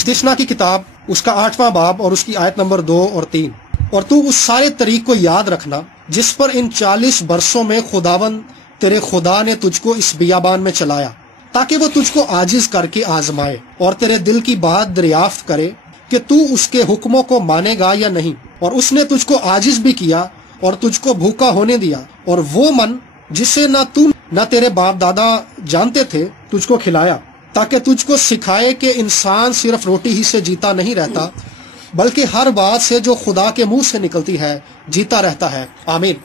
استثنا کی کتاب اس کا 8واں باب اور اس کی آیت نمبر 2 اور 3. اور تو اس سارے طریق کو یاد رکھنا جس پر ان 40 برسوں میں خداوند تیرے خدا نے تجھ کو اس بیابان میں چلایا، تاکہ وہ تجھ کو عاجز کر کے آزمائے اور تیرے دل کی بات دریافت کرے کہ تو اس کے حکموں کو مانے گا یا نہیں. اور اس نے تجھ کو عاجز بھی کیا اور تجھ کو بھوکا ہونے دیا، اور وہ من جسے نہ تو نہ تیرے باپ دادا جانتے تھے تجھ کو کھلایا، تاکہ تجھ کو سکھائے کہ انسان صرف روٹی ہی سے جیتا نہیں رہتا بلکہ ہر بات سے جو خدا کے منہ سے نکلتی ہے جیتا رہتا ہے. آمین.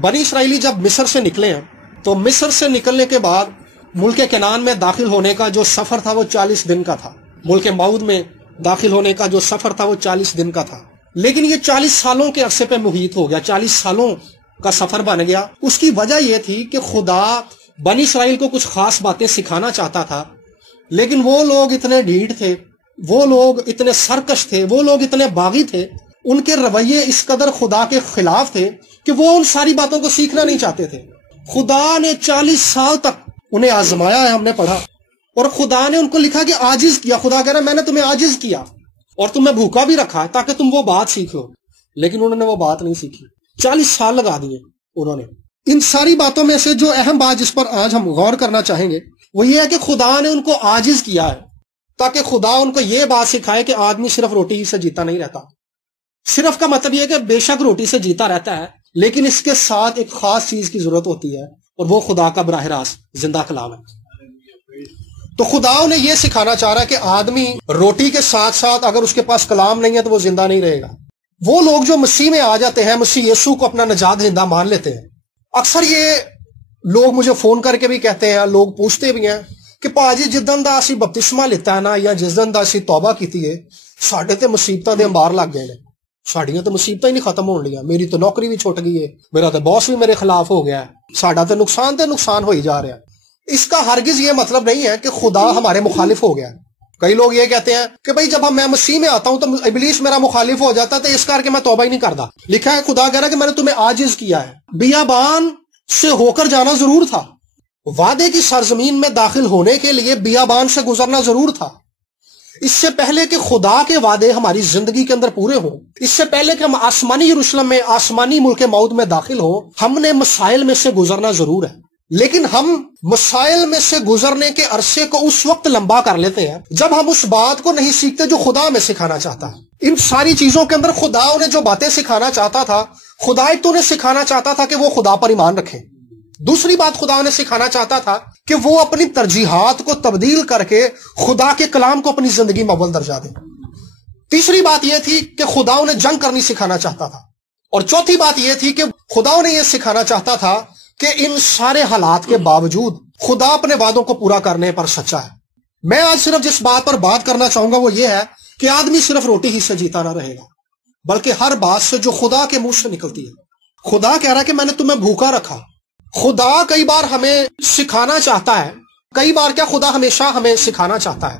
بنی اسرائیلی جب مصر سے نکلے ہیں تو مصر سے نکلنے کے بعد ملک کنعان میں داخل ہونے کا جو سفر تھا وہ 40 دن کا تھا. ملک موعود میں داخل ہونے کا جو سفر تھا وہ 40 دن کا تھا، لیکن یہ 40 سالوں کے عرصے پہ محیط ہو گیا، 40 سالوں کا سفر بن گیا. اس کی وجہ یہ تھی کہ خدا بنی اسرائیل کو کچھ خاص باتیں سکھانا چاہتا تھا، لیکن وہ لوگ اتنے ڈھیٹ تھے، وہ لوگ اتنے سرکش تھے، وہ لوگ اتنے باغی تھے، ان کے رویے اس قدر خدا کے خلاف تھے کہ وہ ان ساری باتوں کو سیکھنا نہیں چاہتے تھے. خدا نے 40 سال تک انہیں آزمایا ہے، ہم نے پڑھا، اور خدا نے ان کو لکھا کہ عاجز کیا. خدا کہہ رہا ہے میں نے تمہیں عاجز کیا اور تمہیں بھوکا بھی رکھا ہے تاکہ تم وہ بات سیکھو، لیکن انہوں نے وہ بات نہیں سیکھی. 40 سال لگا دیے انہوں نے. ان ساری باتوں میں سے جو اہم بات جس پر آج ہم غور کرنا چاہیں گے وہ یہ ہے کہ خدا نے ان کو عاجز کیا ہے تاکہ خدا ان کو یہ بات سکھائے کہ آدمی صرف روٹی ہی سے جیتا نہیں رہتا. صرف کا مطلب یہ ہے کہ بے شک روٹی سے جیتا رہتا ہے، لیکن اس کے ساتھ ایک خاص چیز کی ضرورت ہوتی ہے، اور وہ خدا کا براہ راست زندہ کلام ہے. تو خدا انہیں یہ سکھانا چاہ رہا ہے کہ آدمی روٹی کے ساتھ ساتھ اگر اس کے پاس کلام نہیں ہے تو وہ زندہ نہیں رہے گا. وہ لوگ جو مسیح میں آ جاتے ہیں، مسیح یسوع کو اپنا نجات دہندہ مان لیتے ہیں، اکثر یہ لوگ مجھے فون کر کے بھی کہتے ہیں، لوگ پوچھتے بھی ہیں کہ پاجی جدن دا اسی بپتسمہ لیتا ہے نا یا جس دن دا اسی توبہ کیتی ہے ساڈے تے مصیبتاں دے انبار لگ گئے نے، ساڈیاں تے مصیبتاں ہی نہیں ختم ہون لیاں، میری تو نوکری بھی چھٹ گئی ہے، میرا تے باس بھی میرے خلاف ہو گیا ہے، ساڈا تے نقصان ہوئی جا رہا ہے. اس کا ہرگز یہ مطلب نہیں ہے کہ خدا ہمارے مخالف ہو گیا ہے. کئی لوگ یہ کہتے ہیں کہ بھئی جب میں مسیح میں آتا ہوں تو ابلیس میرا مخالف ہو جاتا ہے، تو اس کر کے میں توبہ ہی نہیں کرتا. لکھا ہے خدا کہہ رہا ہے کہ میں نے تمہیں عاجز کیا ہے. بیابان سے ہو کر جانا ضرور تھا، وعدے کی سرزمین میں داخل ہونے کے لیے بیابان سے گزرنا ضرور تھا. اس سے پہلے کہ خدا کے وعدے ہماری زندگی کے اندر پورے ہوں، اس سے پہلے کہ ہم آسمانی یروشلم میں، آسمانی ملک موعود میں داخل ہوں، ہم نے مسائل میں سے گزرنا ضرور ہے. لیکن ہم مسائل میں سے گزرنے کے عرصے کو اس وقت لمبا کر لیتے ہیں جب ہم اس بات کو نہیں سیکھتے جو خدا ہمیں سکھانا چاہتا ہے. ان ساری چیزوں کے اندر خدا انہیں جو باتیں سکھانا چاہتا تھا، خدا ایک تو انہیں سکھانا چاہتا تھا کہ وہ خدا پر ایمان رکھیں. دوسری بات خدا انہیں سکھانا چاہتا تھا کہ وہ اپنی ترجیحات کو تبدیل کر کے خدا کے کلام کو اپنی زندگی میں اول درجہ دیں. تیسری بات یہ تھی کہ خدا انہیں جنگ کرنی سکھانا چاہتا تھا. اور چوتھی بات یہ تھی کہ خدا انہیں یہ سکھانا چاہتا تھا کہ ان سارے حالات کے باوجود خدا اپنے وعدوں کو پورا کرنے پر سچا ہے. میں آج صرف جس بات پر بات کرنا چاہوں گا وہ یہ ہے کہ آدمی صرف روٹی ہی سے جیتا نہ رہے گا بلکہ ہر بات سے جو خدا کے منہ سے نکلتی ہے. خدا کہہ رہا ہے کہ میں نے تمہیں بھوکا رکھا. خدا کئی بار ہمیں سکھانا چاہتا ہے، کئی بار کیا خدا ہمیشہ ہمیں سکھانا چاہتا ہے.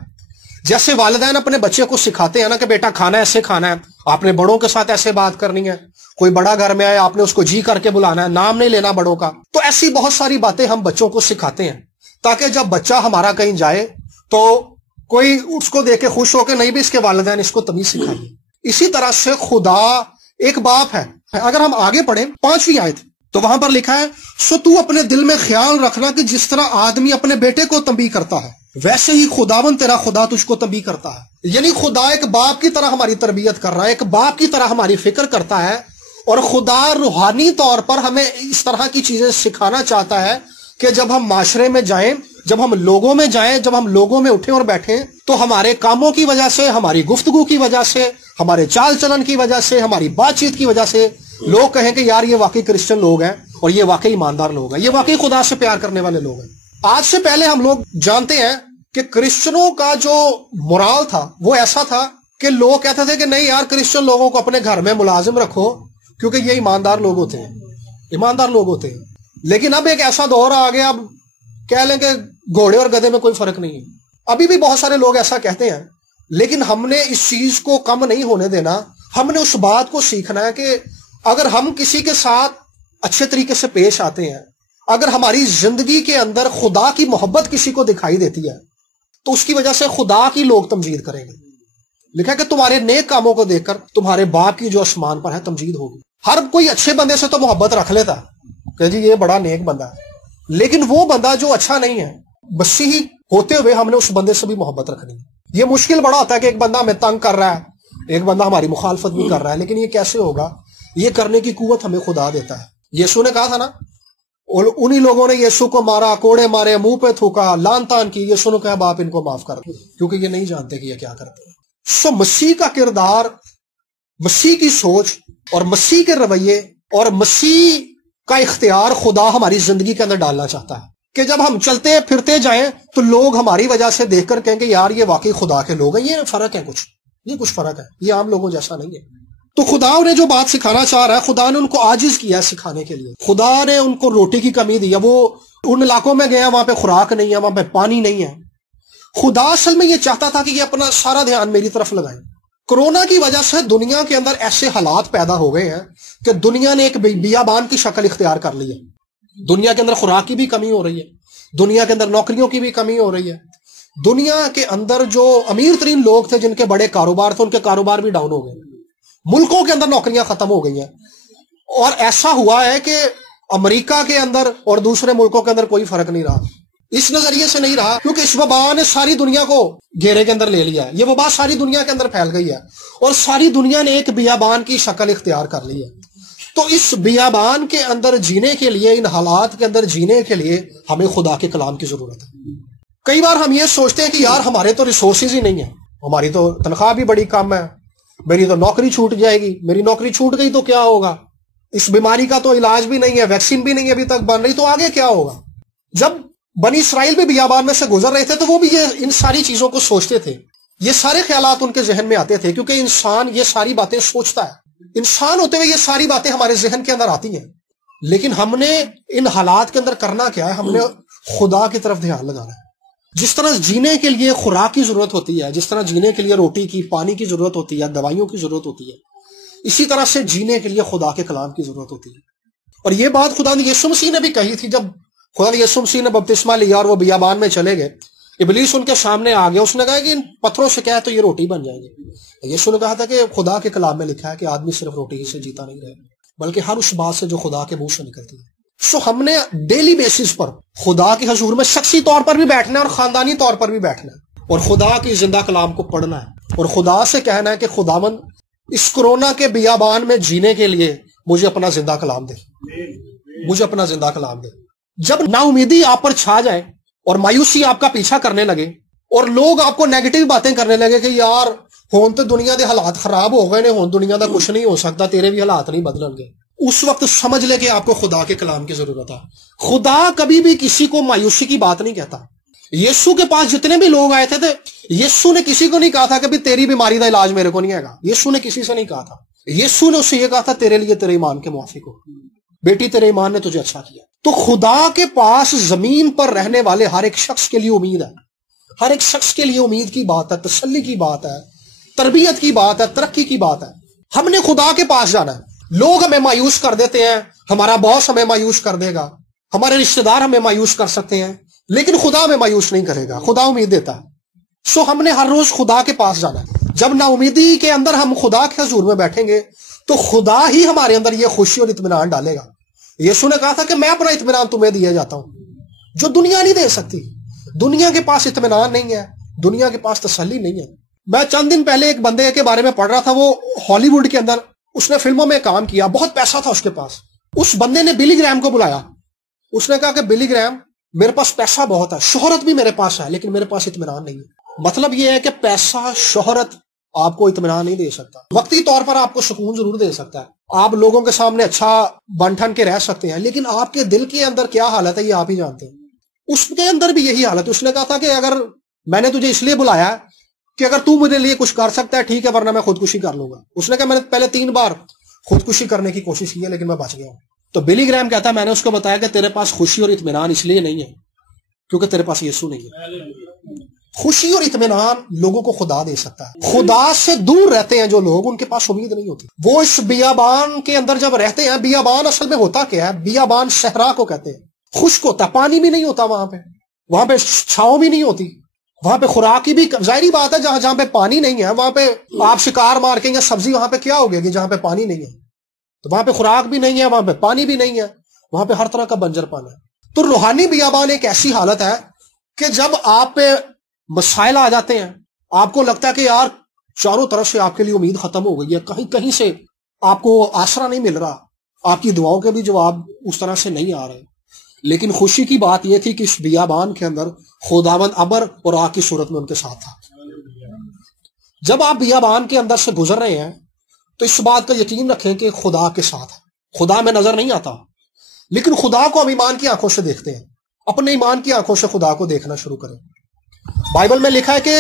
جیسے والدین اپنے بچے کو سکھاتے ہیں نا کہ بیٹا کھانا ایسے کھانا ہے، آپ نے بڑوں کے ساتھ ایسے بات کرنی ہے، کوئی بڑا گھر میں آئے آپ نے اس کو جی کر کے بلانا ہے، نام نہیں لینا بڑوں کا. تو ایسی بہت ساری باتیں ہم بچوں کو سکھاتے ہیں تاکہ جب بچہ ہمارا کہیں جائے تو کوئی اس کو دیکھ کے خوش ہو کے نہیں بھی اس کے والدین اس کو تمیز سکھائیے. اسی طرح سے خدا ایک باپ ہے. اگر ہم آگے پڑھیں 5ویں آیت تو وہاں پر لکھا ہے سو تو اپنے دل میں خیال رکھنا کہ جس طرح آدمی اپنے بیٹے کو تنبیہ کرتا ہے ویسے ہی خداوند تیرا خدا تجھ کو تنبیہ کرتا ہے. یعنی خدا ایک باپ کی طرح ہماری تربیت کر رہا ہے، ایک باپ کی طرح ہماری فکر کرتا ہے، اور خدا روحانی طور پر ہمیں اس طرح کی چیزیں سکھانا چاہتا ہے کہ جب ہم معاشرے میں جائیں، جب ہم لوگوں میں جائیں، جب ہم لوگوں میں اٹھیں اور بیٹھیں تو ہمارے کاموں کی وجہ سے، ہماری گفتگو کی وجہ سے، ہمارے چال چلن کی وجہ سے، ہماری بات چیت کی وجہ سے لوگ کہیں کہ یار یہ واقعی کرسچن لوگ ہیں اور یہ واقعی ایماندار لوگ ہیں، یہ واقعی خدا سے پیار کرنے والے لوگ ہیں. آج سے پہلے ہم لوگ جانتے ہیں کہ کرسچنوں کا جو مورال تھا وہ ایسا تھا کہ لوگ کہتے تھے کہ نہیں یار کرسچن لوگوں کو اپنے گھر میں ملازم رکھو کیونکہ یہ ایماندار لوگ ہوتے ہیں، ایماندار لوگ ہوتے ہیں. لیکن اب ایک ایسا دور آ گیا، اب کہہ لیں کہ گھوڑے اور گدھے میں کوئی فرق نہیں ہے. ابھی بھی بہت سارے لوگ ایسا کہتے ہیں، لیکن ہم نے اس چیز کو کم نہیں ہونے دینا. ہم نے اس بات کو سیکھنا ہے کہ اگر ہم کسی کے ساتھ اچھے طریقے سے پیش آتے ہیں، اگر ہماری زندگی کے اندر خدا کی محبت کسی کو دکھائی دیتی ہے تو اس کی وجہ سے خدا کی لوگ تمجید کریں گے. لکھا کہ تمہارے نیک کاموں کو دیکھ کر تمہارے باپ کی جو آسمان پر ہے تمجید ہوگی. ہر کوئی اچھے بندے سے تو محبت رکھ لیتا کہ جی یہ بڑا نیک بندہ ہے, لیکن وہ بندہ جو اچھا نہیں ہے, مسیحی ہوتے ہوئے ہم نے اس بندے سے بھی محبت رکھنی ہے. یہ مشکل بڑا ہوتا ہے کہ ایک بندہ ہمیں تنگ کر رہا ہے, ایک بندہ ہماری مخالفت بھی کر رہا ہے, لیکن یہ کیسے ہوگا؟ یہ کرنے کی قوت ہمیں خدا دیتا ہے. یسوع نے کہا تھا نا, اور انہی لوگوں نے یسوع کو مارا, کوڑے مارے, منہ پہ تھوکا, لان تان کی. یسوع نے کہا باپ ان کو معاف کر دو, کیونکہ یہ نہیں جانتے کہ یہ کیا کرتے ہیں. سو مسیح کا کردار, مسیح کی سوچ اور مسیح کے رویے اور مسیح کا اختیار خدا ہماری زندگی کے اندر ڈالنا چاہتا ہے کہ جب ہم چلتے پھرتے جائیں تو لوگ ہماری وجہ سے دیکھ کر کہیں گے یار یہ واقعی خدا کے لوگ ہیں. یہ فرق ہے, کچھ فرق ہے, یہ عام لوگوں جیسا نہیں ہے. تو خدا انہیں جو بات سکھانا چاہ رہا ہے, خدا نے ان کو عاجز کیا ہے سکھانے کے لیے. خدا نے ان کو روٹی کی کمی دی ہے. وہ ان علاقوں میں گیا وہاں پہ خوراک نہیں ہے, وہاں پہ پانی نہیں ہے. خدا اصل میں یہ چاہتا تھا کہ یہ اپنا سارا دھیان میری طرف لگائیں. کرونا کی وجہ سے دنیا کے اندر ایسے حالات پیدا ہو گئے ہیں کہ دنیا نے ایک بیابان کی شکل اختیار کر لی ہے. دنیا کے اندر خوراک کی بھی کمی ہو رہی ہے, دنیا کے اندر نوکریوں کی بھی کمی ہو رہی ہے. دنیا کے اندر جو امیر ترین لوگ تھے جن کے بڑے کاروبار تھے, ان کے کاروبار بھی ڈاؤن ہو گئے. ملکوں کے اندر نوکریاں ختم ہو گئی ہیں. اور ایسا ہوا ہے کہ امریکہ کے اندر اور دوسرے ملکوں کے اندر کوئی فرق نہیں رہا. اس نظریے سے نہیں رہا کیونکہ اس وبا نے ساری دنیا کو گھیرے کے اندر لے لیا ہے. یہ وبا ساری دنیا کے اندر پھیل گئی ہے اور ساری دنیا نے ایک بیابان کی شکل اختیار کر لی ہے. تو اس بیابان کے اندر جینے کے لیے, ان حالات کے اندر جینے کے لیے ہمیں خدا کے کلام کی ضرورت ہے. کئی بار ہم یہ سوچتے ہیں کہ یار ہمارے تو ریسورسز ہی نہیں ہیں, ہماری تو تنخواہ بھی بڑی کم ہے, میری تو نوکری چھوٹ جائے گی, میری نوکری چھوٹ گئی تو کیا ہوگا, اس بیماری کا تو علاج بھی نہیں ہے, ویکسین بھی نہیں ہے ابھی تک بن رہی, تو آگے کیا ہوگا. جب بنی اسرائیل بھی بیابان میں سے گزر رہے تھے تو وہ بھی ان ساری چیزوں کو سوچتے تھے. یہ سارے خیالات ان کے ذہن میں آتے تھے کیونکہ انسان یہ ساری باتیں سوچتا ہے. انسان ہوتے ہوئے یہ ساری باتیں ہمارے ذہن کے اندر آتی ہیں, لیکن ہم نے ان حالات کے اندر کرنا کیا ہے, ہم نے خدا کی طرف دھیان لگانا ہے. جس طرح جینے کے لیے خوراک کی ضرورت ہوتی ہے, جس طرح جینے کے لیے روٹی کی, پانی کی ضرورت ہوتی ہے, دوائیوں کی ضرورت ہوتی ہے, اسی طرح سے جینے کے لیے خدا کے کلام کی ضرورت ہوتی ہے. اور یہ بات خدا نے یسوع مسیح نے بھی کہی تھی. جب خدا یسوع مسیح نے بپتسمہ لیا اور وہ بیابان میں چلے گئے, ابلیس ان کے سامنے آ گیا. اس نے کہا کہ ان پتھروں سے کیا ہے تو یہ روٹی بن جائیں گے. یسوع نے کہا تھا کہ خدا کے کلام میں لکھا ہے کہ آدمی صرف روٹی ہی سے جیتا نہیں رہے بلکہ ہر اس بات سے جو خدا کے منہ سے نکلتی ہے. سو ہم نے ڈیلی بیسس پر خدا کے حضور میں شخصی طور پر بھی بیٹھنا ہے اور خاندانی طور پر بھی بیٹھنا ہے اور خدا کی زندہ کلام کو پڑھنا ہے اور خدا سے کہنا ہے کہ خداوند اس کرونا کے بیابان میں جینے کے لیے مجھے اپنا زندہ کلام دے, مجھے اپنا زندہ کلام دے. جب نا امیدی آپ پر چھا جائے اور مایوسی آپ کا پیچھا کرنے لگے اور لوگ آپ کو نیگیٹو باتیں کرنے لگے کہ یار ہون تو دنیا دے حالات خراب ہو گئے نے, ہون دنیا دا کچھ نہیں ہو سکتا, تیرے بھی حالات نہیں بدلن گے, اس وقت سمجھ لے کہ آپ کو خدا کے کلام کی ضرورت ہے. خدا کبھی بھی کسی کو مایوسی کی بات نہیں کہتا. یسوع کے پاس جتنے بھی لوگ آئے تھے یسوع نے کسی کو نہیں کہا تھا کہ تیری بیماری کا علاج میرے کو نہیں آئے گا. یسوع نے کسی سے نہیں کہا تھا. یسوع نے اسے یہ کہا تھا تیرے لیے تیرے ایمان کے موافق ہو, بیٹی تیرے ایمان نے تجھے اچھا کیا. تو خدا کے پاس زمین پر رہنے والے ہر ایک شخص کے لیے امید ہے, ہر ایک شخص کے لیے امید کی بات ہے, تسلی کی بات ہے, تربیت کی بات ہے, ترقی کی بات ہے. ہم نے خدا کے پاس جانا ہے. لوگ ہمیں مایوس کر دیتے ہیں, ہمارا باس ہمیں مایوس کر دے گا, ہمارے رشتہ دار ہمیں مایوس کر سکتے ہیں, لیکن خدا ہمیں مایوس نہیں کرے گا. خدا امید دیتا ہے. سو ہم نے ہر روز خدا کے پاس جانا ہے. جب نا امیدی کے اندر ہم خدا کے حضور میں بیٹھیں گے تو خدا ہی ہمارے اندر یہ خوشی اور اطمینان ڈالے گا. یسوع نے کہا تھا کہ میں اپنا اطمینان تمہیں دیا جاتا ہوں جو دنیا نہیں دے سکتی. دنیا کے پاس اطمینان نہیں ہے, دنیا کے پاس تسلی نہیں ہے. میں چند دن پہلے ایک بندے کے بارے میں پڑھ رہا تھا, وہ ہالی ووڈ کے اندر اس نے فلموں میں کام کیا, بہت پیسہ تھا اس کے پاس. اس بندے نے بلی گرام کو بلایا. اس نے کہا کہ بلی گرام میرے پاس پیسہ بہت ہے, شہرت بھی میرے پاس ہے, لیکن میرے پاس اطمینان نہیں ہے. مطلب یہ ہے کہ پیسہ, شہرت آپ کو اطمینان نہیں دے سکتا. وقتی طور پر آپ کو سکون ضرور دے سکتا ہے, آپ لوگوں کے سامنے اچھا بن ٹھن کے رہ سکتے ہیں, لیکن آپ کے دل کے اندر کیا حالت ہے یہ آپ ہی جانتے ہیں. اس کے اندر بھی یہی حالت. اس نے کہا تھا کہ اگر میں نے تجھے اس لیے بلایا کہ اگر تو میرے لیے کچھ کر سکتا ہے ٹھیک ہے, ورنہ میں خودکشی کر لوں گا. اس نے کہا میں نے پہلے 3 بار خودکشی کرنے کی کوشش کی ہے لیکن میں بچ گیا ہوں. تو بلی گرام کہتا ہے میں نے اس کو بتایا کہ تیرے پاس خوشی اور اطمینان اس لیے نہیں ہے کیونکہ تیرے پاس یسوع نہیں ہے. خوشی اور اطمینان لوگوں کو خدا دے سکتا ہے. خدا سے دور رہتے ہیں جو لوگ, ان کے پاس امید نہیں ہوتی. وہ اس بیابان کے اندر جب رہتے ہیں, بیابان اصل میں ہوتا کیا ہے, بیابان صحرا کو کہتے ہیں. خشک ہوتا, پانی بھی نہیں ہوتا وہاں پہ چھاؤں بھی نہیں ہوتی, وہاں پہ خوراک کی بھی ظاہری بات ہے، جہاں پہ پانی نہیں ہے وہاں پہ آپ شکار مار کے یا سبزی وہاں پہ کیا ہوگی کہ جہاں پہ پانی نہیں ہے؟ تو وہاں پہ خوراک بھی نہیں ہے، وہاں پہ پانی بھی نہیں ہے، وہاں پہ ہر طرح کا بنجر پن ہے۔ تو روحانی بیابان ایک ایسی حالت ہے کہ جب آپ پہ مسائل آ جاتے ہیں، آپ کو لگتا ہے کہ یار چاروں طرف سے آپ کے لیے امید ختم ہو گئی ہے، کہیں سے آپ کو آسرا نہیں مل رہا، آپ کی دعاؤں کے بھی جواب اس طرح سے نہیں آ رہے، لیکن خوشی کی بات یہ تھی کہ اس بیابان کے اندر خداوند ابر اور آگ کی صورت میں ان کے ساتھ تھا۔ جب آپ بیابان کے اندر سے گزر رہے ہیں تو اس بات کا یقین رکھیں کہ خدا کے ساتھ ہے۔ خدا میں نظر نہیں آتا، لیکن خدا کو ہم ایمان کی آنکھوں سے دیکھتے ہیں۔ اپنے ایمان کی آنکھوں سے خدا کو دیکھنا شروع کریں۔ بائبل میں لکھا ہے کہ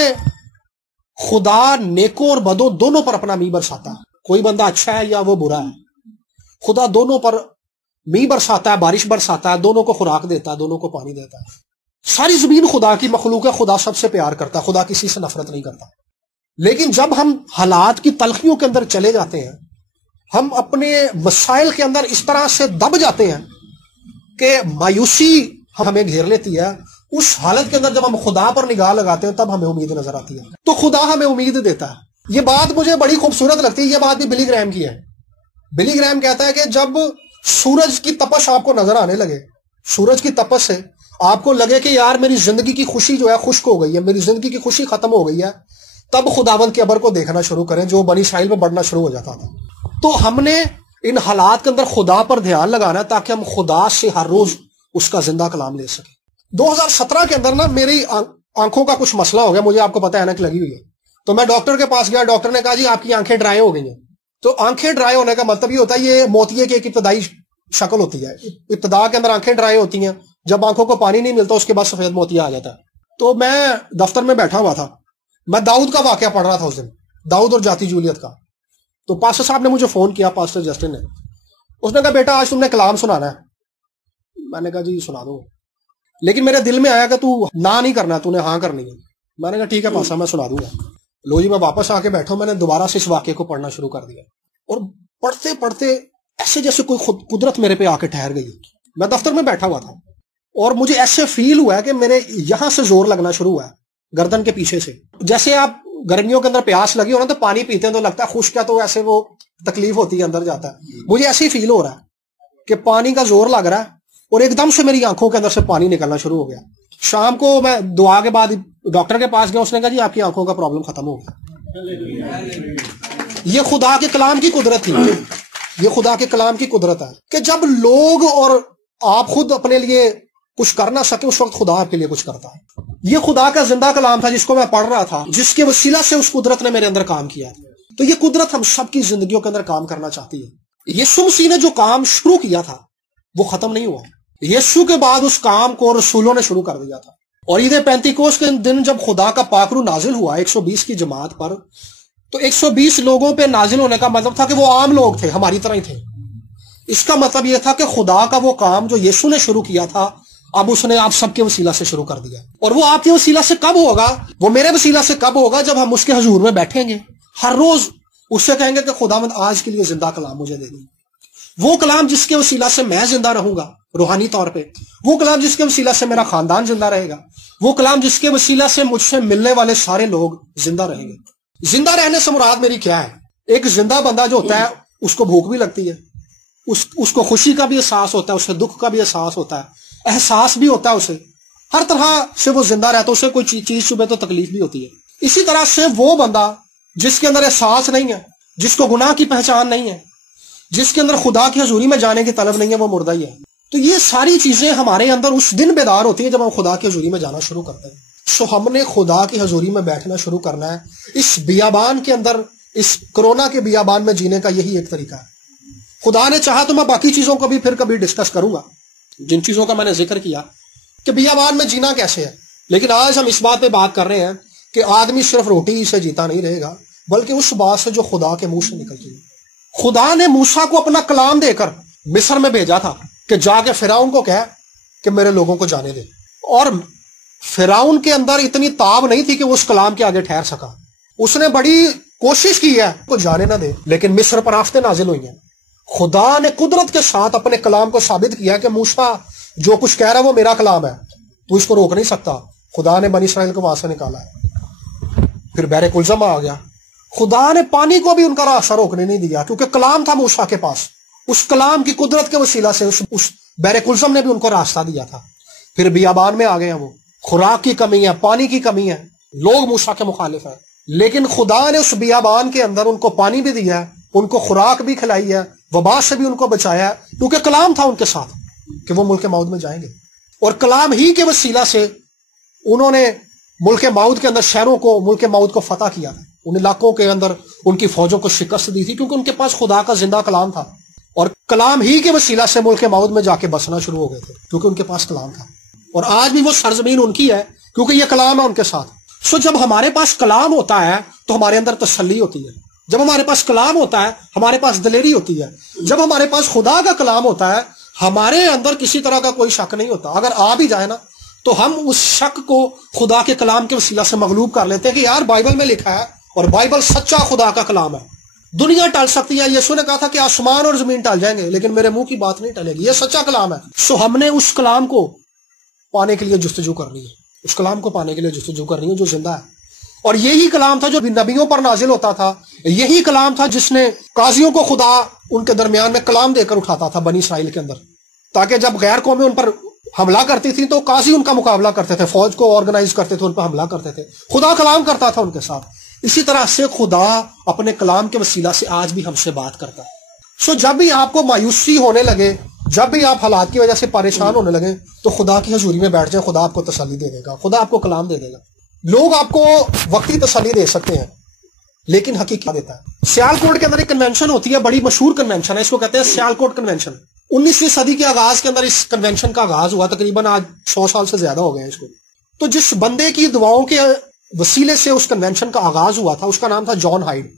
خدا نیکوں اور بدوں دونوں پر اپنا می برساتا ہے۔ کوئی بندہ اچھا ہے یا وہ برا ہے، خدا دونوں پر می برساتا ہے، بارش برساتا ہے، دونوں کو خوراک دیتا ہے، دونوں کو پانی دیتا ہے۔ ساری زمین خدا کی مخلوق ہے، خدا سب سے پیار کرتا ہے، خدا کسی سے نفرت نہیں کرتا۔ لیکن جب ہم حالات کی تلخیوں کے اندر چلے جاتے ہیں، ہم اپنے مسائل کے اندر اس طرح سے دب جاتے ہیں کہ مایوسی ہمیں گھیر لیتی ہے، اس حالت کے اندر جب ہم خدا پر نگاہ لگاتے ہیں تب ہمیں امید نظر آتی ہے، تو خدا ہمیں امید دیتا ہے۔ یہ بات مجھے بڑی خوبصورت لگتی ہے، یہ بات بھی بلی گرہم کی ہے۔ بلی گرہم کہتا ہے کہ جب سورج کی تپش آپ کو نظر آنے لگے، سورج کی تپش سے آپ کو لگے کہ یار میری زندگی کی خوشی جو ہے خشک ہو گئی ہے، میری زندگی کی خوشی ختم ہو گئی ہے، تب خداوند کے ابر کو دیکھنا شروع کریں جو بنی اسرائیل میں بڑھنا شروع ہو جاتا تھا۔ تو ہم نے ان حالات کے اندر خدا پر دھیان لگانا ہے تاکہ ہم خدا سے ہر روز اس کا زندہ کلام لے سکیں۔ 2017 کے اندر نا میری آنکھوں کا کچھ مسئلہ ہو گیا، مجھے آپ کو پتہ ہے اینک لگی ہوئی ہے، تو میں ڈاکٹر کے پاس گیا، ڈاکٹر نے کہا جی آپ کی آنکھیں ڈرائی ہو گئی ہیں۔ تو آنکھیں ڈرائی ہونے کا مطلب یہ ہوتا ہے یہ موتیے کی ایک ابتدائی شکل ہوتی ہے، ابتدا کے اندر آنکھیں ڈرائی ہوتی ہیں، جب آنکھوں کو پانی نہیں ملتا اس کے بعد سفید موتیا آ جاتا ہے۔ تو میں دفتر میں بیٹھا ہوا تھا، میں داؤد کا واقعہ پڑھ رہا تھا اس دن، داؤد اور جاتی جولیت کا۔ تو پاسٹر صاحب نے مجھے فون کیا، پاسٹر جسٹن نے، اس نے کہا بیٹا آج تم نے کلام سنانا ہے۔ میں نے کہا جی سنا دو، لیکن میرے دل میں آیا کہ تو نہ نہیں کرنا، تو نے ہاں کرنی ہے۔ میں نے کہا ٹھیک ہے پاسٹر میں سنا دوں گا۔ لو جی میں واپس آ کے بیٹھا، میں نے دوبارہ سے اس واقعے کو پڑھنا شروع کر دیا، اور پڑھتے پڑھتے ایسے جیسے کوئی قدرت میرے پہ آ کے ٹھہر گئی۔ میں دفتر میں بیٹھا ہوا تھا اور مجھے ایسے فیل ہوا ہے کہ میرے یہاں سے زور لگنا شروع ہوا ہے، گردن کے پیچھے سے۔ جیسے آپ گرمیوں کے اندر پیاس لگی ہو نا تو پانی پیتے ہیں تو لگتا ہے خشک ہے، تو ایسے وہ تکلیف ہوتی ہے، اندر جاتا ہے۔ مجھے ایسے ہی فیل ہو رہا ہے کہ پانی کا زور لگ رہا ہے، اور ایک دم سے میری آنکھوں کے اندر سے پانی نکلنا شروع ہو گیا۔ شام کو میں دعا کے بعد ڈاکٹر کے پاس گیا، اس نے کہا جی آپ کی آنکھوں کا پرابلم ختم ہو گیا۔ یہ خدا کے کلام کی قدرت تھی، یہ خدا کے کلام کی قدرت ہے کہ جب لوگ اور آپ خود اپنے لیے کچھ کر نہ سکے اس وقت خدا آپ کے لیے کچھ کرتا ہے۔ یہ خدا کا زندہ کلام تھا جس کو میں پڑھ رہا تھا، جس کے وسیلہ سے اس قدرت نے میرے اندر کام کیا۔ تو یہ قدرت ہم سب کی زندگیوں کے اندر کام کرنا چاہتی ہے۔ یسوع مسیح نے جو کام شروع کیا تھا وہ ختم نہیں ہوا، یسوع کے بعد اس کام کو رسولوں نے شروع کر دیا تھا۔ اور عید پینتیکوس کے دن جب خدا کا پاک روح نازل ہوا 120 کی جماعت پر، تو 120 لوگوں پہ نازل ہونے کا مطلب تھا کہ وہ عام لوگ تھے، ہماری طرح ہی تھے۔ اس کا مطلب یہ تھا کہ خدا کا وہ کام جو یسوع نے شروع کیا تھا اب اس نے آپ سب کے وسیلہ سے شروع کر دیا۔ اور وہ آپ کے وسیلہ سے کب ہوگا؟ وہ میرے وسیلہ سے کب ہوگا؟ جب ہم اس کے حضور میں بیٹھیں گے، ہر روز اس سے کہیں گے کہ خداوند آج کے لیے زندہ کلام مجھے دے دیں۔ وہ کلام جس کے وسیلہ سے میں زندہ رہوں گا روحانی طور پہ، وہ کلام جس کے وسیلہ سے میرا خاندان زندہ رہے گا، وہ کلام جس کے وسیلہ سے مجھ سے ملنے والے سارے لوگ زندہ رہیں گے۔ زندہ رہنے سے مراد میری کیا ہے؟ ایک زندہ بندہ جو ہوتا ہے اس کو بھوک بھی لگتی ہے، اس کو خوشی کا بھی احساس ہوتا ہے، اسے دکھ کا بھی احساس ہوتا ہے، احساس بھی ہوتا ہے، اسے ہر طرح سے وہ زندہ رہتا ہے، اسے کوئی چیز چبھے تو تکلیف بھی ہوتی ہے۔ اسی طرح سے وہ بندہ جس کے اندر احساس نہیں ہے، جس کو گناہ کی پہچان نہیں ہے، جس کے اندر خدا کی حضوری میں جانے کی طلب نہیں ہے، وہ مردہ ہی ہے۔ تو یہ ساری چیزیں ہمارے اندر اس دن بیدار ہوتی ہیں جب ہم خدا کی حضوری میں جانا شروع کرتے ہیں۔ سو ہم نے خدا کی حضوری میں بیٹھنا شروع کرنا ہے۔ اس بیابان کے اندر، اس کرونا کے بیابان میں جینے کا یہی ایک طریقہ ہے۔ خدا نے چاہا تو میں باقی چیزوں کو بھی پھر کبھی ڈسکس کروں گا، جن چیزوں کا میں نے ذکر کیا کہ بیابان میں جینا کیسے ہے، لیکن آج ہم اس بات پہ بات کر رہے ہیں کہ آدمی صرف روٹی ہی سے جیتا نہیں رہے گا، بلکہ اس بات سے جو خدا کے منہ سے نکلتی ہے۔ خدا نے موسیٰ کو اپنا کلام دے کر مصر میں بھیجا تھا کہ جا کے فرعون کو کہے کہ میرے لوگوں کو جانے دے، اور فرعون کے اندر اتنی تاب نہیں تھی کہ وہ اس کلام کے آگے ٹھہر سکا۔ اس نے بڑی کوشش کی ہے کو جانے نہ دے، لیکن مصر پر آفتیں نازل ہوئی ہیں۔ خدا نے قدرت کے ساتھ اپنے کلام کو ثابت کیا کہ موسیٰ جو کچھ کہہ رہا ہے وہ میرا کلام ہے، تو اس کو روک نہیں سکتا۔ خدا نے بنی اسرائیل کو وہاں سے نکالا ہے. پھر بحر کلزم آ گیا. خدا نے پانی کو بھی ان کا راستہ روکنے نہیں دیا کیونکہ کلام تھا موسیٰ کے پاس. اس کلام کی قدرت کے وسیلہ سے اس بحر کلزم نے بھی ان کو راستہ دیا تھا. پھر بیابان میں آ گئے ہیں وہ. خوراک کی کمی ہے, پانی کی کمی ہے, لوگ موسیٰ کے مخالف ہیں, لیکن خدا نے اس بیابان کے اندر ان کو پانی بھی دیا ہے, ان کو خوراک بھی کھلائی ہے, وبا سے بھی ان کو بچایا ہے, کیونکہ کلام تھا ان کے ساتھ کہ وہ ملک موعود میں جائیں گے. اور کلام ہی کے وسیلہ سے انہوں نے ملک موعود کے اندر شہروں کو, ملک موعود کو فتح کیا تھا. ان علاقوں کے اندر ان کی فوجوں کو شکست دی تھی کیونکہ ان کے پاس خدا کا زندہ کلام تھا. اور کلام ہی کے وسیلہ سے ملک موعود میں جا کے بسنا شروع ہو گئے تھے کیونکہ ان کے پاس کلام تھا. اور آج بھی وہ سرزمین ان کی ہے کیونکہ یہ کلام ہے ان کے ساتھ. سو جب ہمارے پاس کلام ہوتا ہے تو ہمارے اندر تسلی ہوتی ہے. جب ہمارے پاس کلام ہوتا ہے ہمارے پاس دلیری ہوتی ہے. جب ہمارے پاس خدا کا کلام ہوتا ہے ہمارے اندر کسی طرح کا کوئی شک نہیں ہوتا. اگر آ بھی جائے نا تو ہم اس شک کو خدا کے کلام کے وسیلہ سے مغلوب کر لیتے ہیں کہ یار بائبل میں لکھا ہے اور بائبل سچا خدا کا کلام ہے. دنیا ٹل سکتی ہے, یسوع نے کہا تھا کہ آسمان اور زمین ٹل جائیں گے لیکن میرے منہ کی بات نہیں ٹلے گی, یہ سچا کلام ہے. سو ہم نے اس کلام کو پانے کے لیے جستجو کرنی ہے, اس کلام کو پانے کے لیے جستجو کرنی ہے جو زندہ ہے. اور یہی کلام تھا جو نبیوں پر نازل ہوتا تھا, یہی کلام تھا جس نے قاضیوں کو خدا ان کے درمیان میں کلام دے کر اٹھاتا تھا بنی اسرائیل کے اندر, تاکہ جب غیر قومیں ان پر حملہ کرتی تھیں تو قاضی ان کا مقابلہ کرتے تھے, فوج کو آرگنائز کرتے تھے, ان پر حملہ کرتے تھے. خدا کلام کرتا تھا ان کے ساتھ. اسی طرح سے خدا اپنے کلام کے وسیلہ سے آج بھی ہم سے بات کرتا ہے. سو جب بھی آپ کو مایوسی ہونے لگے, جب بھی آپ حالات کی وجہ سے پریشان ہونے لگے تو خدا کی حضوری میں بیٹھ جائیں, خدا آپ کو تسلی دے دے گا, خدا آپ کو کلام دے دے گا. لوگ آپ کو وقتی تسلی دے سکتے ہیں لیکن حقیقت دیتا ہے. سیالکوٹ کے اندر ایک کنونشن ہوتی ہے, بڑی مشہور کنونشن ہے, اس کو کہتے ہیں سیالکوٹ کنونشن. 19ویں صدی کے آغاز کے اندر اس کنونشن کا آغاز ہوا, تقریباً آج 100 سال سے زیادہ ہو گئے ہیں اس کو. تو جس بندے کی دعاؤں کے وسیلے سے اس کنونشن کا آغاز ہوا تھا اس کا نام تھا جان ہائیڈ.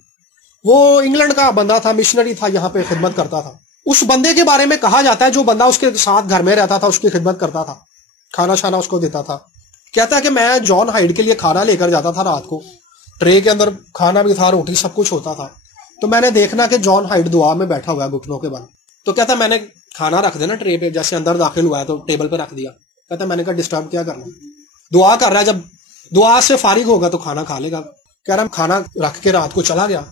وہ انگلینڈ کا بندہ تھا, مشنری تھا, یہاں پہ خدمت کرتا تھا. اس بندے کے بارے میں کہا جاتا ہے, جو بندہ اس کے ساتھ گھر میں رہتا تھا اس کی خدمت کرتا تھا, کھانا شانا اس کو دیتا تھا, کہتا ہے کہ میں جان ہائیڈ کے لیے کھانا لے کر جاتا تھا رات کو, ٹرے کے اندر کھانا بھی تھا, روٹی سب کچھ ہوتا تھا. تو میں نے دیکھنا کہ جان ہائیڈ دعا میں بیٹھا ہوا ہے گھٹنوں کے بل. تو کہتا میں نے کھانا رکھ دینا ٹرے پہ, جیسے اندر داخل ہوا ہے تو ٹیبل پہ رکھ دیا. کہتا میں نے کہا ڈسٹرب کیا کرنا, دعا کر رہا ہے, جب دعا سے فارغ ہوگا تو کھانا کھا لے گا. کہہ رہا کھانا رکھ کے رات کو چلا گیا.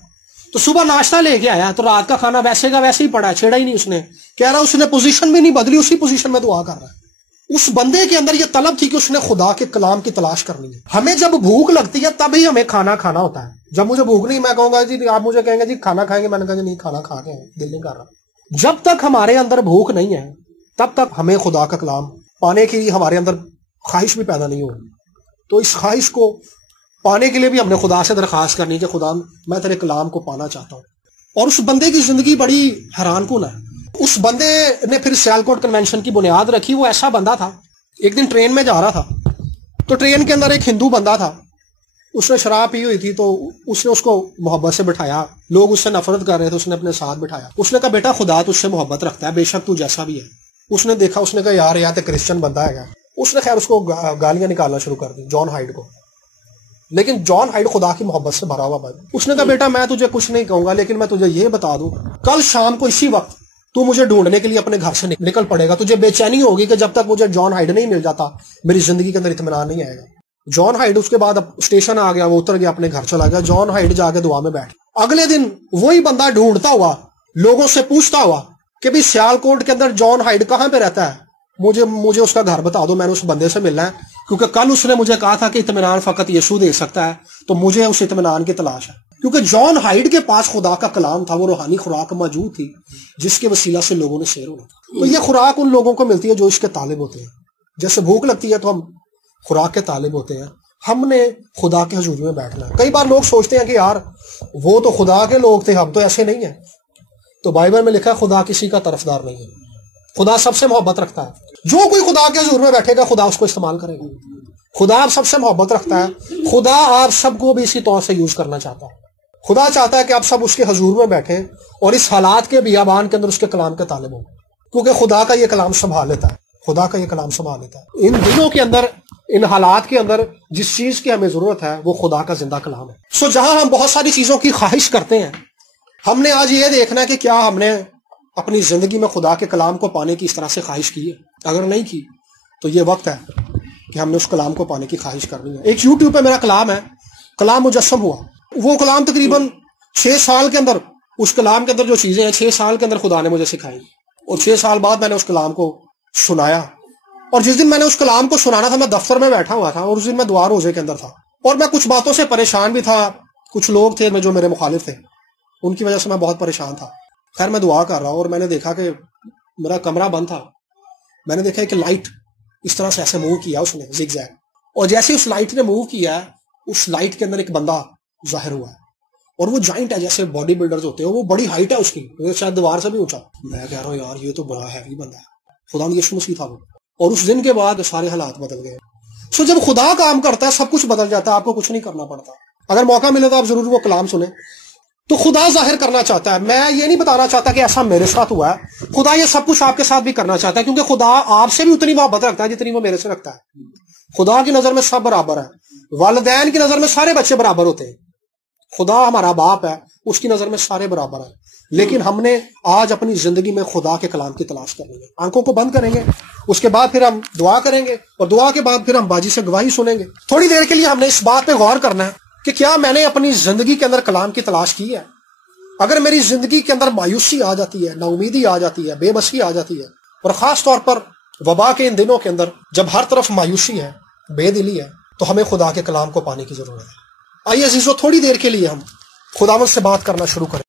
تو صبح ناشتہ لے کے آیا تو رات کا کھانا ویسے کا ویسے ہی پڑا ہے, چھیڑا ہی نہیں اس نے. کہہ رہا اس نے پوزیشن بھی نہیں بدلی, اسی پوزیشن میں دعا کر رہا ہے. اس بندے کے اندر یہ طلب تھی کہ اس نے خدا کے کلام کی تلاش کرنی ہے. ہمیں جب بھوک لگتی ہے تبھی ہمیں کھانا کھانا ہوتا ہے. جب مجھے بھوک نہیں, میں کہوں گا جی, آپ مجھے کہیں گے جی کھانا کھائیں گے, میں نے کہا جی نہیں کھانا کھا کے دل نہیں کر رہا. جب تک ہمارے اندر بھوک نہیں ہے تب تک ہمیں خدا کا کلام پانے کی ہمارے اندر خواہش بھی پیدا نہیں ہوگی. تو اس خواہش کو پانے کے لیے بھی ہم نے خدا سے درخواست کرنی کہ خدا میں تیرے کلام کو پانا چاہتا ہوں. اور اس بندے کی زندگی بڑی حیران کن ہے. اس بندے نے پھر سیالکوٹ کنونشن کی بنیاد رکھی. وہ ایسا بندہ تھا, ایک دن ٹرین میں جا رہا تھا تو ٹرین کے اندر ایک ہندو بندہ تھا, اس نے شراب پی ہوئی تھی, تو اس نے اس کو محبت سے بٹھایا. لوگ اس سے نفرت کر رہے تھے, اس نے اپنے ساتھ بٹھایا. اس نے کہا بیٹا خدا تجھ سے محبت رکھتا ہے, بے شک تو جیسا بھی ہے. اس نے دیکھا, اس نے کہا یار یہ تو کرسچن بندہ ہے. اس نے خیر اس کو گالیاں نکالنا شروع کر دی جان ہائیڈ کو. لیکن جان ہائیڈ خدا کی محبت سے بھرا ہوا بندہ. اس نے کہا بیٹا میں تجھے کچھ نہیں کہوں گا, لیکن میں تجھے یہ بتا دوں, کل شام کو اسی وقت تو مجھے ڈھونڈنے کے لیے اپنے گھر سے نکل پڑے گا. تجھے بے چینی ہوگی کہ جب تک مجھے جان ہائیڈ نہیں مل جاتا میری زندگی کے اندر اطمینان نہیں آئے گا. جان ہائیڈ اس کے بعد اب اسٹیشن آ گیا, وہ اتر گیا, اپنے گھر چلا گیا. جان ہائیڈ جا کے دعا میں بیٹھ. اگلے دن وہی بندہ ڈھونڈتا ہوا, لوگوں سے پوچھتا ہوا کہ بھئی سیالکوٹ کے اندر جان ہائیڈ کہاں پہ رہتا ہے, مجھے اس کا گھر بتا دو, میں نے اس بندے سے ملنا ہے, کیونکہ کل اس نے مجھے کہا تھا کہ اطمینان فقط یسوع دے سکتا ہے, تو مجھے اس اطمینان کی تلاش ہے. کیونکہ جان ہائیڈ کے پاس خدا کا کلام تھا, وہ روحانی خوراک موجود تھی جس کے وسیلہ سے لوگوں نے سیر ہونا. تو یہ خوراک ان لوگوں کو ملتی ہے جو اس کے طالب ہوتے ہیں. جیسے بھوک لگتی ہے تو ہم خوراک کے طالب ہوتے ہیں. ہم نے خدا کے حضور میں بیٹھنا ہے. کئی بار لوگ سوچتے ہیں کہ یار وہ تو خدا کے لوگ تھے, ہم تو ایسے نہیں ہیں. تو بائبل میں لکھا ہے خدا کسی کا طرفدار نہیں ہے, خدا سب سے محبت رکھتا ہے. جو کوئی خدا کے حضور میں بیٹھے گا خدا اس کو استعمال کرے گا. خدا آپ سب سے محبت رکھتا ہے. خدا آپ سب کو بھی اسی طور سے یوز کرنا چاہتا ہے. خدا چاہتا ہے کہ آپ سب اس کے حضور میں بیٹھیں اور اس حالات کے بیابان کے اندر اس کے کلام کے طالب ہوں, کیونکہ خدا کا یہ کلام سنبھال لیتا ہے. خدا کا یہ کلام سنبھال لیتا ہے. ان دنوں کے اندر, ان حالات کے اندر جس چیز کی ہمیں ضرورت ہے وہ خدا کا زندہ کلام ہے. سو جہاں ہم بہت ساری چیزوں کی خواہش کرتے ہیں, ہم نے آج یہ دیکھنا ہے کہ کیا ہم نے اپنی زندگی میں خدا کے کلام کو پانے کی اس طرح سے خواہش کی ہے. اگر نہیں کی تو یہ وقت ہے کہ ہم نے اس کلام کو پانے کی خواہش کرنی ہے. ایک یوٹیوب پہ میرا کلام ہے, کلام مجسم ہوا. وہ کلام تقریباً 6 سال کے اندر, اس کلام کے اندر جو چیزیں ہیں 6 سال کے اندر خدا نے مجھے سکھائی, اور 6 سال بعد میں نے اس کلام کو سنایا. اور جس دن میں نے اس کلام کو سنانا تھا, میں دفتر میں بیٹھا ہوا تھا, اور اس دن میں دعا روزے کے اندر تھا, اور میں کچھ باتوں سے پریشان بھی تھا. کچھ لوگ تھے جو میرے مخالف تھے, ان کی وجہ سے میں بہت پریشان تھا. خیر میں دعا کر رہا ہوں, اور میں نے دیکھا کہ میرا کمرہ بند تھا. میں نے دیکھا کہ لائٹ اس طرح سے ایسے موو کیا اس نے زگ زیگ, اور جیسے اس لائٹ نے موو کیا, اس لائٹ کے اندر ایک بندہ ظاہر ہوا ہے, اور وہ جائنٹ ہے, جیسے باڈی بلڈرز ہوتے ہیں, وہ بڑی ہائٹ ہے اس کی, شاید دیوار سے بھی اونچا. میں کہہ رہا ہوں یار یہ تو بڑا ہیوی بندہ ہے. خدا یسوع مسیح تھا وہ. اور اس دن کے بعد سارے حالات بدل گئے. سو جب خدا کام کرتا ہے سب کچھ بدل جاتا ہے, آپ کو کچھ نہیں کرنا پڑتا. اگر موقع ملے تو آپ ضرور وہ کلام سنیں. تو خدا ظاہر کرنا چاہتا ہے, میں یہ نہیں بتانا چاہتا کہ ایسا میرے ساتھ ہوا ہے, خدا یہ سب کچھ آپ کے ساتھ بھی کرنا چاہتا ہے, کیونکہ خدا آپ سے بھی اتنی محبت رکھتا ہے جتنی وہ میرے سے رکھتا ہے. خدا کی نظر میں سب برابر ہے. والدین کی نظر میں سارے بچے برابر ہوتے ہیں. خدا ہمارا باپ ہے, اس کی نظر میں سارے برابر ہیں. لیکن ہم نے آج اپنی زندگی میں خدا کے کلام کی تلاش کرنی ہے. آنکھوں کو بند کریں گے, اس کے بعد پھر ہم دعا کریں گے, اور دعا کے بعد پھر ہم باجی سے گواہی سنیں گے. تھوڑی دیر کے لیے ہم نے اس بات پہ غور کرنا ہے کہ کیا میں نے اپنی زندگی کے اندر کلام کی تلاش کی ہے. اگر میری زندگی کے اندر مایوسی آ جاتی ہے, نا امیدی آ جاتی ہے, بے بسی آ جاتی ہے, اور خاص طور پر وبا کے ان دنوں کے اندر جب ہر طرف مایوسی ہے, بے دلی ہے, تو ہمیں خدا کے کلام کو پانے کی ضرورت ہے. آئیے عزیزو, تھوڑی دیر کے لیے ہم خداوند سے بات کرنا شروع کریں.